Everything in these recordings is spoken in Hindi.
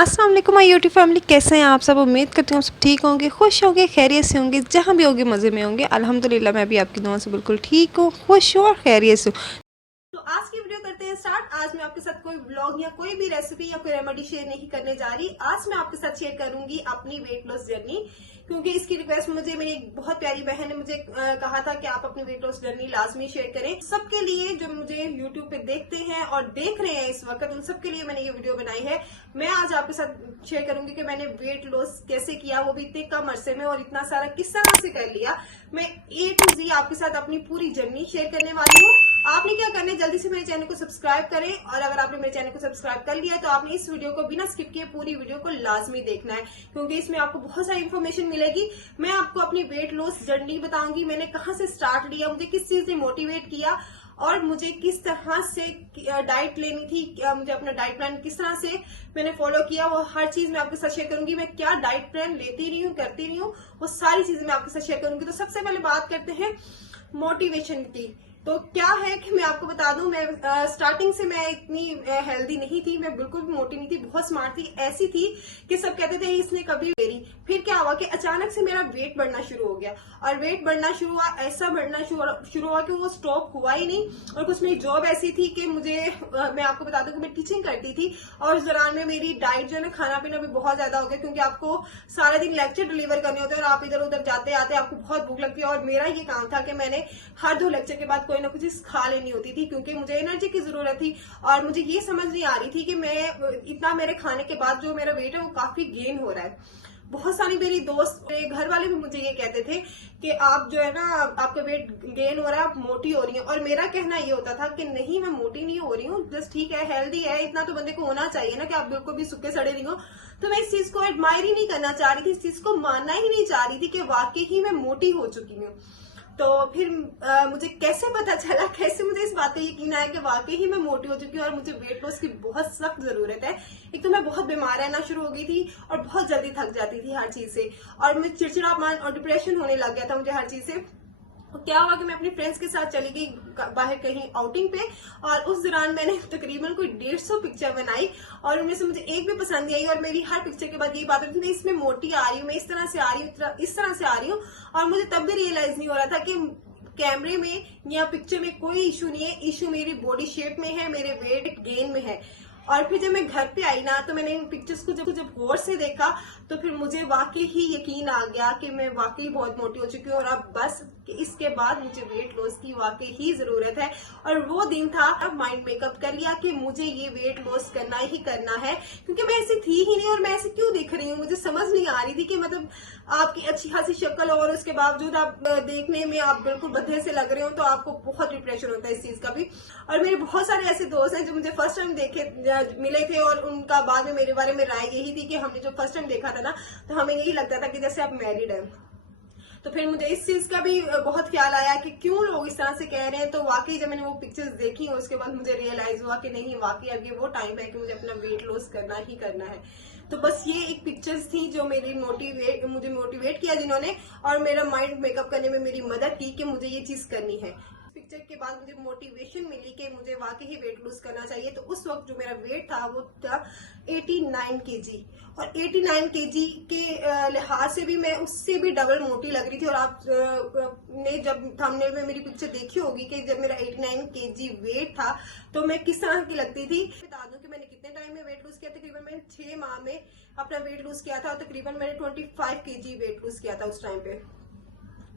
अस्सलाम वालेकुम माय यूट्यूब फैमिली, कैसे हैं आप सब। उम्मीद करती हूँ आप सब ठीक होंगे, खुश होंगे, खैरियत से होंगे, जहाँ भी होंगे मज़े में होंगे। अल्हम्दुलिल्लाह मैं भी आपकी दुआ से बिल्कुल ठीक हूँ, खुश हूँ और खैरियत से हूँ। तो आज की वीडियो करते हैं स्टार्ट। आज मैं आपके साथ कोई ब्लॉग या कोई भी रेसिपी या कोई रेमेडी शेयर नहीं करने जा रही। आज मैं आपके साथ शेयर करूंगी अपनी वेट लॉस जर्नी, क्योंकि इसकी रिक्वेस्ट मुझे मेरी एक बहुत प्यारी बहन ने मुझे कहा था कि आप अपनी वेट लॉस जर्नी लाजमी शेयर करें। सबके लिए जो मुझे यूट्यूब पे देखते हैं और देख रहे हैं इस वक्त, उन सबके लिए मैंने ये वीडियो बनाई है। मैं आज आपके साथ शेयर करूंगी कि मैंने वेट लॉस कैसे किया, वो भी इतने कम अरसे में, और इतना सारा किस तरह से कर लिया। मैं A to Z आपके साथ अपनी पूरी जर्नी शेयर करने वाली हूँ। आपने क्या करना है, जल्दी से मेरे चैनल को सब्सक्राइब करें, और अगर आपने मेरे चैनल को सब्सक्राइब कर लिया है तो आपने इस वीडियो को बिना स्किप किए पूरी वीडियो को लाजमी देखना है, क्योंकि इसमें आपको बहुत सारी इन्फॉर्मेशन मिलेगी। मैं आपको अपनी वेट लॉस जर्नी बताऊंगी, मैंने कहाँ से स्टार्ट लिया, मुझे किस चीज ने मोटिवेट किया, और मुझे किस तरह से डाइट लेनी थी, मुझे अपना डाइट प्लान किस तरह से मैंने फॉलो किया, वो हर चीज मैं आपके साथ शेयर करूंगी। मैं क्या डाइट प्लान लेती रही हूँ, करती रही हूँ, वो सारी चीजें मैं आपके साथ शेयर करूंगी। तो सबसे पहले बात करते हैं मोटिवेशन की। तो क्या है कि मैं आपको बता दूं, मैं स्टार्टिंग से मैं इतनी हेल्दी नहीं थी, मैं बिल्कुल भी मोटी नहीं थी, बहुत स्मार्ट थी, ऐसी थी कि सब कहते थे इसने कभी मेरी। फिर क्या हुआ कि अचानक से मेरा वेट बढ़ना शुरू हो गया, और वेट बढ़ना शुरू हुआ, ऐसा बढ़ना शुरू हुआ कि वो स्टॉप हुआ ही नहीं। और कुछ मेरी जॉब ऐसी थी कि मुझे मैं आपको बता दूं कि मैं टीचिंग करती थी, और उस दौरान में मेरी डाइट जो है ना, खाना पीना भी बहुत ज्यादा हो गया, क्योंकि आपको सारा दिन लेक्चर डिलीवर करने होते हैं और आप इधर उधर जाते आते आपको बहुत भूख लगती है। और मेरा ये काम था कि मैंने हर 2 लेक्चर के बाद कोई ना कुछ चीज खा लेनी होती थी, क्योंकि मुझे एनर्जी की जरूरत थी। और मुझे ये समझ नहीं आ रही थी कि मैं इतना मेरे खाने के बाद जो मेरा वेट है वो काफी गेन हो रहा है। बहुत सारी मेरी दोस्त, मेरे घर वाले भी मुझे ये कहते थे कि आप जो है ना, आपका वेट गेन हो रहा है, आप मोटी हो रही हैं। और मेरा कहना ये होता था कि नहीं, मैं मोटी नहीं हो रही हूँ, जस्ट ठीक है, हेल्दी है, इतना तो बंदे को होना चाहिए ना कि आप बिल्कुल भी सूखे सड़े नहीं हो। तो मैं इस चीज को एडमायर ही नहीं करना चाह रही थी, इस चीज को मानना ही नहीं चाह रही थी कि वाकई ही मैं मोटी हो चुकी हूँ। तो फिर मुझे कैसे पता चला, कैसे मुझे इस बात का यकीन आया कि वाकई ही मैं मोटी हो चुकी हूँ और मुझे वेट लॉस की बहुत सख्त जरूरत है। एक तो मैं बहुत बीमार रहना शुरू हो गई थी और बहुत जल्दी थक जाती थी हर चीज से, और मुझे चिड़चिड़ापन और डिप्रेशन होने लग गया था मुझे हर चीज से। तो क्या हुआ कि मैं अपने फ्रेंड्स के साथ चली गई बाहर कहीं आउटिंग पे, और उस दौरान मैंने तकरीबन कोई 150 पिक्चर बनाई, और उनमें से मुझे एक भी पसंद नहीं आई। और मेरी हर पिक्चर के बाद ये बात होती थी, मैं इसमें मोटी आ रही हूँ, मैं इस तरह से आ रही हूँ, इस तरह से आ रही हूँ। और मुझे तब भी रियलाइज नहीं हो रहा था कि कैमरे में या पिक्चर में कोई इशू नहीं है, इशू मेरी बॉडी शेप में है, मेरे वेट गेन में है। और फिर जब मैं घर पे आई ना, तो मैंने इन पिक्चर्स को जब गौर से देखा, तो फिर मुझे वाकई ही यकीन आ गया कि मैं वाकई बहुत मोटी हो चुकी हूँ, और अब बस कि इसके बाद मुझे वेट लॉस की वाकई ही जरूरत है। और वो दिन था, अब माइंड मेकअप कर लिया कि मुझे ये वेट लॉस करना ही करना है, क्योंकि मैं ऐसी थी ही नहीं, और मैं ऐसे क्यों दिख रही हूँ मुझे समझ नहीं आ रही थी कि मतलब आपकी अच्छी खासी शक्ल और उसके बावजूद आप देखने में आप बिल्कुल बद्धे से लग रहे हो, तो आपको बहुत डिप्रेशन होता है इस चीज का भी। और मेरे बहुत सारे ऐसे दोस्त हैं जो मुझे फर्स्ट टाइम देखे मिले थे, और उनका बाद में मेरे बारे में राय यही थी कि हमने जो फर्स्ट टाइम देखा था ना, तो हमें यही लगता था कि जैसे आप मैरिड है। तो फिर मुझे इस चीज का भी बहुत ख्याल आया कि क्यों लोग इस तरह से कह रहे हैं। तो वाकई जब मैंने वो पिक्चर्स देखी, उसके बाद मुझे रियलाइज हुआ कि नहीं, वाकई अब ये वो टाइम है कि मुझे अपना वेट लॉस करना ही करना है। तो बस ये एक पिक्चर्स थी जो मुझे मोटिवेट किया जिन्होंने, और मेरा माइंड मेकअप करने में मेरी मदद की कि मुझे ये चीज करनी है। पिक्चर के बाद मुझे मोटिवेशन मिली कि मुझे वाकई ही वेट लूज करना चाहिए। तो उस वक्त जो मेरा वेट था वो था 89 केजी, और 89 केजी के लिहाज से भी मैं उससे भी डबल मोटी लग रही थी। और आप ने जब थंबनेल में मेरी पिक्चर देखी होगी कि जब मेरा 89 केजी वेट था तो मैं किस तरह की लगती थी। बता दूं कि मैंने कितने टाइम में वेट लूज किया, तकरीबन मैंने 6 माह में अपना वेट लूज किया था, और तकरीबन मैंने 25 केजी वेट लूज किया था उस टाइम पे।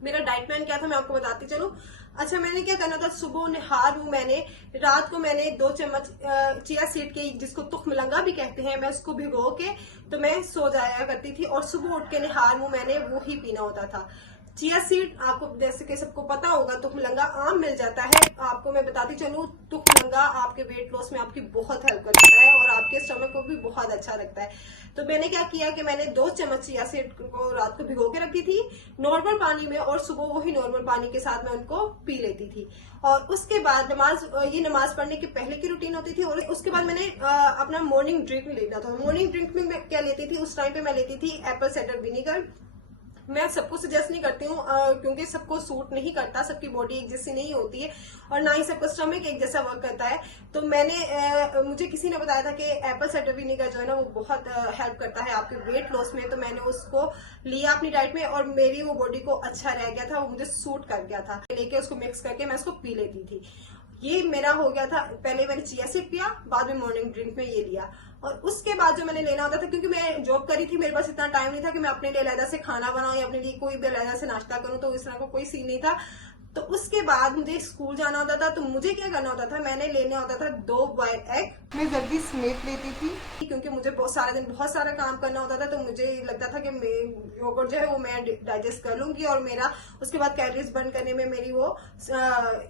मेरा डाइट प्लान क्या था मैं आपको बताती चलूं। अच्छा, मैंने क्या करना था, सुबह नहार हूं मैंने, रात को मैंने 2 चम्मच चिया सीड के, जिसको तुखमलंगा भी कहते हैं, मैं उसको भिगो के तो मैं सो जाया करती थी, और सुबह उठ के नहार हूं मैंने वो ही पीना होता था। चिया सीड आपको जैसे कि सबको पता होगा, तुखमलंगा आम मिल जाता है। आपको मैं बताती चलूं, तुखमलंगा आपके वेट लॉस में आपकी बहुत हेल्प करता है, और आपके स्टमक को भी बहुत अच्छा रखता है। तो मैंने क्या किया कि मैंने 2 चम्मच चिया सीड को रात को भिगो के रखी थी नॉर्मल पानी में, और सुबह वही नॉर्मल पानी के साथ मैं उनको पी लेती थी। और उसके बाद नमाज पढ़ने के पहले की रूटीन होती थी, और उसके बाद मैंने अपना मॉर्निंग ड्रिंक लेना था। मॉर्निंग ड्रिंक में मैं क्या लेती थी, उस टाइम पे मैं लेती थी एप्पल साइडर विनीगर, मैं सबको सजेस्ट नहीं करती हूँ क्योंकि सबको सूट नहीं करता, सबकी बॉडी एक जैसी नहीं होती है और ना ही सबका स्टमक एक जैसा वर्क करता है। तो मैंने मुझे किसी ने बताया था कि एप्पल साइडर विनेगर जो है ना वो बहुत हेल्प करता है आपके वेट लॉस में, तो मैंने उसको लिया अपनी डाइट में और मेरी वो बॉडी को अच्छा रह गया था, वो मुझे सूट कर गया था। लेके उसको मिक्स करके मैं उसको पी लेती थी। ये मेरा हो गया था। पहले मैंने चिया सीड पिया, बाद में मॉर्निंग ड्रिंक में ये लिया और उसके बाद जो मैंने लेना होता था, क्योंकि मैं जॉब करी थी, मेरे पास इतना टाइम नहीं था कि मैं अपने लिए अलग से खाना बनाऊं या अपने लिए कोई भी अलग से नाश्ता करूं, तो इस तरह का कोई सीन नहीं था। तो उसके बाद मुझे स्कूल जाना होता था, तो मुझे क्या करना होता था, मैंने लेने होता था 2 बॉइल्ड एग। मैं जल्दी समेट लेती थी क्योंकि मुझे सारा दिन बहुत सारा काम करना होता था, तो मुझे लगता था कि योगर्ट जो है वो मैं डाइजेस्ट कर लूंगी और मेरा उसके बाद कैलोरीज बर्न करने में मेरी वो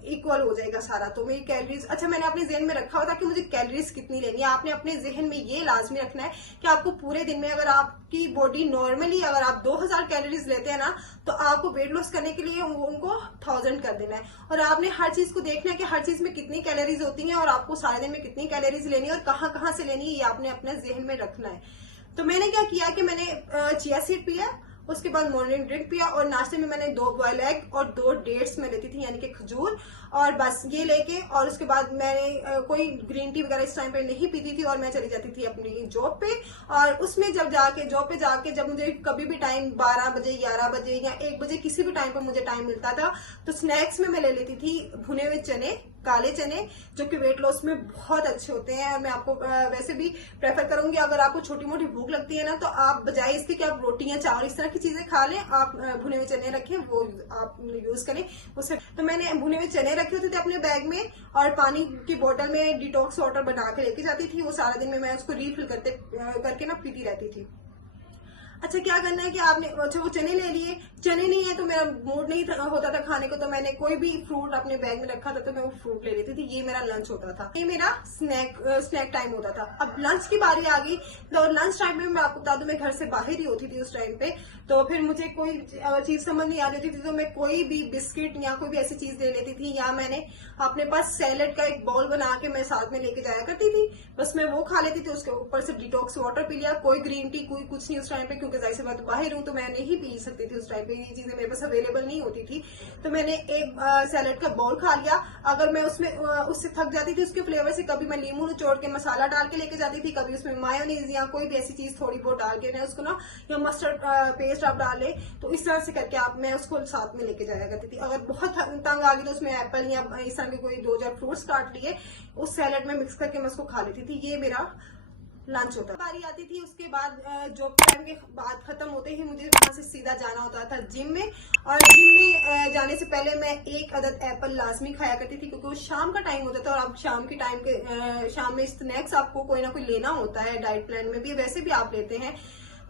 इक्वल हो जाएगा सारा। तो मेरी कैलोरीज, अच्छा मैंने अपने जहन में रखा हुआ था कि मुझे कैलोरीज कितनी लेनी है। आपने अपने जहन में ये लाजमी रखना है कि आपको पूरे दिन में, अगर आपकी बॉडी नॉर्मली अगर आप 2000 कैलोरीज लेते हैं ना, तो आपको वेट लॉस करने के लिए उनको 1000 कर देना है। और आपने हर चीज को देखना है कि हर चीज में कितनी कैलोरीज होती हैं और आपको सारे दिन में कितनी कैलोरीज लेनी है और कहाँ कहाँ से लेनी है, ये आपने अपने जहन में रखना है। तो मैंने क्या किया कि मैंने चिया सीड पिया, उसके बाद मॉर्निंग ड्रिंक पिया और नाश्ते में मैंने 2 बॉइल्ड एग और 2 डेट्स में लेती थी, यानी कि खजूर, और बस ये लेके, और उसके बाद मैंने कोई ग्रीन टी वगैरह इस टाइम पे नहीं पीती थी और मैं चली जाती थी अपनी जॉब पे। और उसमें जब जाके जॉब पे जाके जब मुझे कभी भी टाइम 12 बजे 11 बजे या 1 बजे किसी भी टाइम पे मुझे टाइम मिलता था, तो स्नैक्स में मैं ले लेती थी भुने हुए चने, काले चने, जो कि वेट लॉस में बहुत अच्छे होते हैं। और मैं आपको वैसे भी प्रेफर करूंगी, अगर आपको छोटी मोटी भूख लगती है ना, तो आप बजाय इसके कि आप रोटियां चावल इस तरह की चीजें खा लें, आप भुने हुए चने रखें, वो आप यूज करें उससे। तो मैंने भुने हुए चने रखे होते थे अपने बैग में और पानी की बोतल में डिटॉक्स वाटर बना के लेके जाती थी। वो सारा दिन में मैं उसको रीफिल करके ना पीती रहती थी। अच्छा क्या करना है कि आपने, अच्छा वो चने ले लिए, चने नहीं है तो मेरा मूड नहीं होता था खाने को, तो मैंने कोई भी फ्रूट अपने बैग में रखा था तो मैं वो फ्रूट ले लेती थी। ये मेरा लंच होता था, ये मेरा स्नैक टाइम होता था। अब लंच की बारी आ गई, तो लंच टाइम में मैं आपको बता दूं मैं घर से बाहर ही होती थी उस टाइम पे। तो फिर मुझे कोई चीज समझ नहीं आ रही थी, तो मैं कोई भी बिस्किट या कोई भी ऐसी चीज ले लेती थी, या मैंने अपने पास सैलेड का एक बाउल बना के मैं साथ में लेके जाया करती थी, बस मैं वो खा लेती थी। उसके ऊपर से डिटॉक्स वाटर पी लिया, कोई ग्रीन टी कोई कुछ नहीं उस टाइम पे, क्योंकि जाहिर सी बात बाहर हूं तो मैं नहीं पी सकती थी उस टाइम पे, ये चीजें मेरे पास अवेलेबल नहीं होती थी। तो मैंने एक सैलेड का बाउल खा लिया। अगर मैं उसमें उससे थक जाती थी उसके फ्लेवर से, कभी मैं नींबू निचोड़ के मसाला डाल के लेके जाती थी, कभी उसमें मायोनीज या कोई भी ऐसी चीज थोड़ी बहुत डाल के उसको ना, या मस्टर्ड पेस्ट आप डाले, तो इस तरह से करके मैं उसको साथ में लेके जाया करती थी। अगर बहुत तंग आ गई तो उसमें एप्पल या इस तरह के कोई 2-4 फ्रूट्स काट लिए, उस सैलेड में मिक्स करके मैं उसको खा लेती थी। ये मेरा लंच होता। बारी आती थी उसके बाद, जॉब टाइम के बाद खत्म होते ही मुझे वहां से सीधा जाना होता था जिम में। और जिम में जाने से पहले मैं 1 अदद एप्पल लाजमी खाया करती थी, क्योंकि वो शाम का टाइम होता था और अब शाम के टाइम के शाम में स्नैक्स आपको कोई ना कोई लेना होता है, डाइट प्लान में भी वैसे भी आप लेते हैं।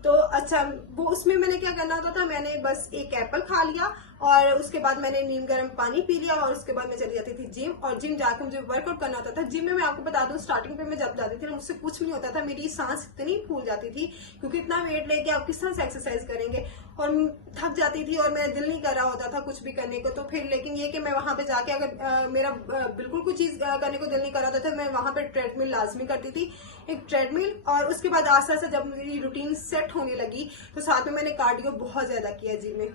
तो अच्छा वो उसमें मैंने क्या करना होता था, मैंने बस 1 एप्पल खा लिया और उसके बाद मैंने नीम गर्म पानी पी लिया और उसके बाद मैं चली जाती थी जिम। और जिम जाकर मुझे वर्कआउट करना होता था। जिम में मैं आपको बता दूं, स्टार्टिंग पे मैं जब जाती थी ना, मुझसे कुछ नहीं होता था, मेरी सांस इतनी फूल जाती थी, क्योंकि इतना वेट लेके आप किस तरह से एक्सरसाइज करेंगे, और थक जाती थी और मेरा दिल नहीं कर रहा होता था कुछ भी करने को। तो फिर लेकिन ये कि मैं वहां पे जाके अगर मेरा बिल्कुल कुछ चीज करने को दिल नहीं कर रहा था, तो मैं वहां पे ट्रेडमिल लाजमी करती थी, एक ट्रेडमिल। और उसके बाद आस्ते आस्ते जब मेरी रूटीन सेट होने लगी, तो साथ में मैंने कार्डियो बहुत ज्यादा किया जिम में।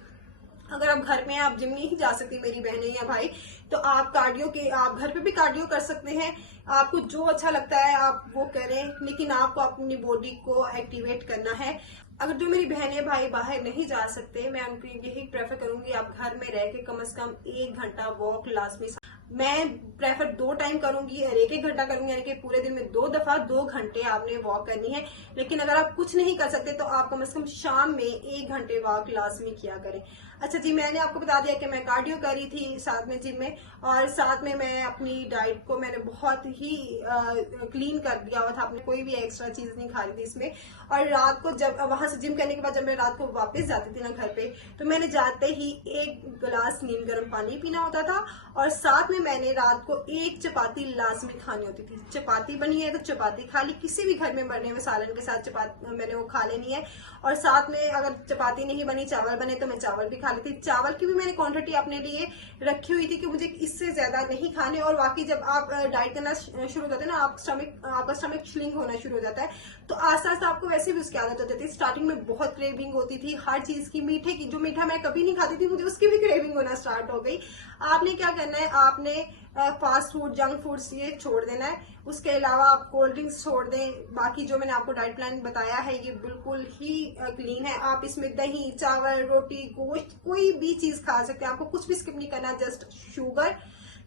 अगर आप घर में आप जिम नहीं जा सकती मेरी बहनें या भाई, तो आप आप घर पे भी कार्डियो कर सकते हैं। आपको जो अच्छा लगता है आप वो करें, लेकिन आपको अपनी बॉडी को एक्टिवेट करना है। अगर जो मेरी बहनें भाई बाहर नहीं जा सकते, मैं उनको यही प्रेफर करूंगी आप घर में रह के कम से कम 1 घंटा वॉक लाजमी। मैं प्रेफर 2 टाइम करूंगी और 1-1 घंटा करूंगी, यानी कि पूरे दिन में 2 दफा 2 घंटे आपने वॉक करनी है। लेकिन अगर आप कुछ नहीं कर सकते तो आप कम से कम शाम में 1 घंटे वॉक लाजमी किया करें। अच्छा जी, मैंने आपको बता दिया कि मैं कार्डियो करी थी साथ में जिम में, और साथ में मैं अपनी डाइट को मैंने बहुत ही क्लीन कर दिया हुआ था, आपने कोई भी एक्स्ट्रा चीज नहीं खा रही थी इसमें। और रात को जब वहां से जिम करने के बाद जब मैं रात को वापस जाती थी ना घर पे, तो मैंने जाते ही 1 गिलास नीम गर्म पानी पीना होता था, और साथ में मैंने रात को 1 चपाती लाजमी खानी होती थी। चपाती बनी है तो चपाती खा ली, किसी भी घर में बने हुए सालन के साथ चपाती मैंने वो खा लेनी है। और साथ में अगर चपाती नहीं बनी, चावल बने, तो मैं चावल भी खा खा लेती। चावल की भी मैंने क्वांटिटी अपने लिए रखी हुई थी कि मुझे इससे ज्यादा नहीं खाने। और बाकी जब आप डाइट करना शुरू हो जाते हैं ना, आपका स्टमक श्रिंक होना शुरू हो जाता है, तो आस्ता आस्ता आपको वैसे भी उसकी आदत हो जाती है। स्टार्टिंग में बहुत क्रेविंग होती थी हर चीज की, मीठे की, जो मीठा मैं कभी नहीं खाती थी, मुझे उसकी भी क्रेविंग होना स्टार्ट हो गई। आपने क्या करना है, आपने फास्ट फूड, जंक फूड्स ये छोड़ देना है। उसके अलावा आप कोल्ड ड्रिंक्स छोड़ दें। बाकी जो मैंने आपको डाइट प्लान बताया है ये बिल्कुल ही क्लीन है। आप इसमें दही, चावल, रोटी, गोश्त, कोई भी चीज खा सकते हैं। आपको कुछ भी स्किप नहीं करना, जस्ट शुगर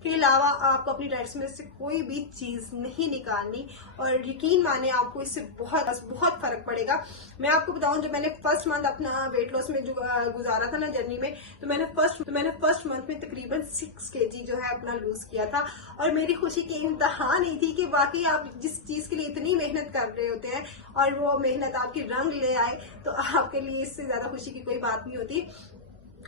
के अलावा आपको अपनी डाइट में से कोई भी चीज नहीं निकालनी। और यकीन माने आपको इससे बहुत बहुत फर्क पड़ेगा। मैं आपको बताऊं, जब मैंने फर्स्ट मंथ अपना वेट लॉस में जो गुजारा था ना जर्नी में, तो मैंने फर्स्ट मंथ में तकरीबन 6 kg जो है अपना लूज किया था। और मेरी खुशी की इंतहा नहीं थी कि बाकी आप जिस चीज के लिए इतनी मेहनत कर रहे होते हैं और वो मेहनत आपकी रंग ले आए, तो आपके लिए इससे ज्यादा खुशी की कोई बात नहीं होती।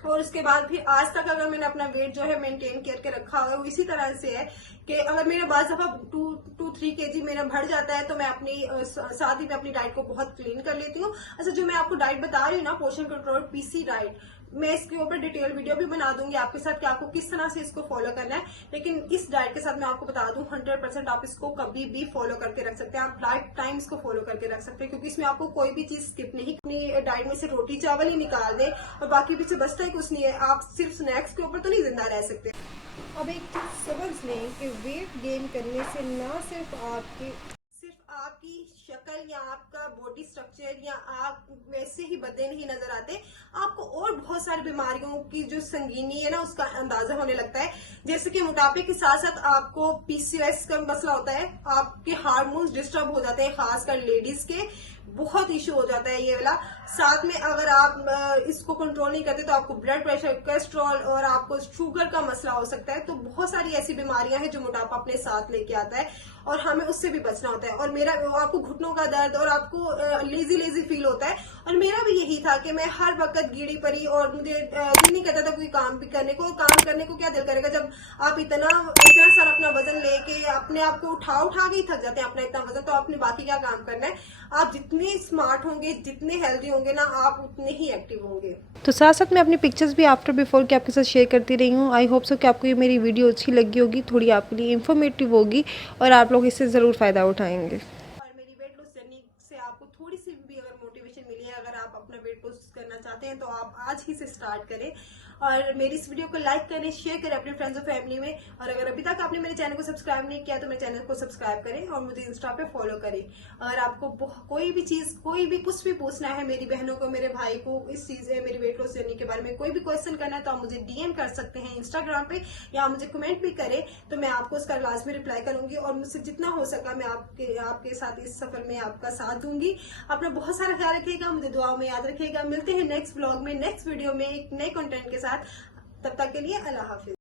और उसके बाद फिर आज तक अगर मैंने अपना वेट जो है मेंटेन करके रखा हुआ है, वो इसी तरह से है कि अगर मेरा बार दफा 2-3 kg मेरा बढ़ जाता है, तो मैं अपनी साथ ही में अपनी डाइट को बहुत क्लीन कर लेती हूँ। अच्छा, जो मैं आपको डाइट बता रही हूँ ना, पोर्शन कंट्रोल पीसी डाइट, मैं इसके ऊपर डिटेल वीडियो भी बना दूंगी आपके साथ कि आपको किस तरह से इसको फॉलो करना है। लेकिन इस डाइट के साथ मैं आपको बता दूं, 100% आप इसको कभी भी फॉलो करके रख सकते हैं। आप लाइफ टाइम इसको फॉलो करके रख सकते हैं, क्योंकि इसमें आपको कोई भी चीज स्किप नहीं। अपनी डाइट में से रोटी चावल ही निकाल दें और बाकी पीछे बचता ही कुछ नहीं है। आप सिर्फ स्नैक्स के ऊपर तो नहीं जिंदा रह सकते। अब एक चीज समझ लें कि वेट गेन करने से ना सिर्फ आपकी शक्ल या आपका बॉडी स्ट्रक्चर या आप वैसे ही बदले नहीं नजर आते, आपको और बहुत सारी बीमारियों की जो संगीनी है ना, उसका अंदाजा होने लगता है। जैसे कि मोटापे के साथ साथ आपको पीसीओएस का मसला होता है, आपके हार्मोन्स डिस्टर्ब हो जाते हैं, खासकर लेडीज के बहुत इश्यू हो जाता है ये वाला। साथ में अगर आप इसको कंट्रोल नहीं करते तो आपको ब्लड प्रेशर, कोलेस्ट्रॉल और आपको शुगर का मसला हो सकता है। तो बहुत सारी ऐसी बीमारियां हैं जो मोटापा अपने साथ लेके आता है और हमें उससे भी बचना होता है। और मेरा, आपको घुटनों का दर्द और आपको लेजी फील होता है, और मेरा भी यही था कि मैं हर वक्त गीड़ी पड़ी और मुझे दिल नहीं करता था कोई काम भी करने को। काम करने को क्या दिल करेगा जब आप इतना सारा अपना वजन लेके अपने आप को उठा के ही थक जाते हैं अपना इतना वजन, तो आपने बाकी क्या काम करना है। आप जितने स्मार्ट होंगे, जितने हेल्दी होंगे ना, आप उतने ही एक्टिव होंगे। तो साथ साथ मैं अपनी पिक्चर्स भी आफ्टर बिफोर के आपके साथ शेयर करती रही हूँ। आई होप सो कि आपको ये मेरी वीडियो अच्छी लगी होगी, थोड़ी आपके लिए इन्फॉर्मेटिव होगी और आप लोग इससे ज़रूर फ़ायदा उठाएंगे। और मेरी वेट लॉस जर्नी से आपको थोड़ी सी भी अगर मोटिवेशन मिली है, अगर आप अपना वेट लॉस करना चाहते हैं, तो आप आज ही से स्टार्ट करें और मेरी इस वीडियो को लाइक करें, शेयर करें अपने फ्रेंड्स और फैमिली में। और अगर अभी तक आपने मेरे चैनल को सब्सक्राइब नहीं किया तो मेरे चैनल को सब्सक्राइब करें और मुझे इंस्टा पे फॉलो करें। अगर आपको कोई भी चीज, कोई भी कुछ भी पूछना है, मेरी बहनों को, मेरे भाई को, इस चीज मेरी वेट लॉस जर्नी के बारे में कोई भी क्वेश्चन करना है, तो आप मुझे डीएम कर सकते हैं इंस्टाग्राम पे, या मुझे कमेंट भी करें, तो मैं आपको उसका लाजमी रिप्लाई करूंगी। और मुझसे जितना हो सका मैं आपके साथ इस सफर में आपका साथ दूंगी। अपना बहुत सारा ख्याल रखिएगा, मुझे दुआओं में याद रखिएगा। मिलते हैं नेक्स्ट ब्लॉग में, नेक्स्ट वीडियो में एक नए कंटेंट के साथ। तब तक के लिए अल्लाह हाफिज।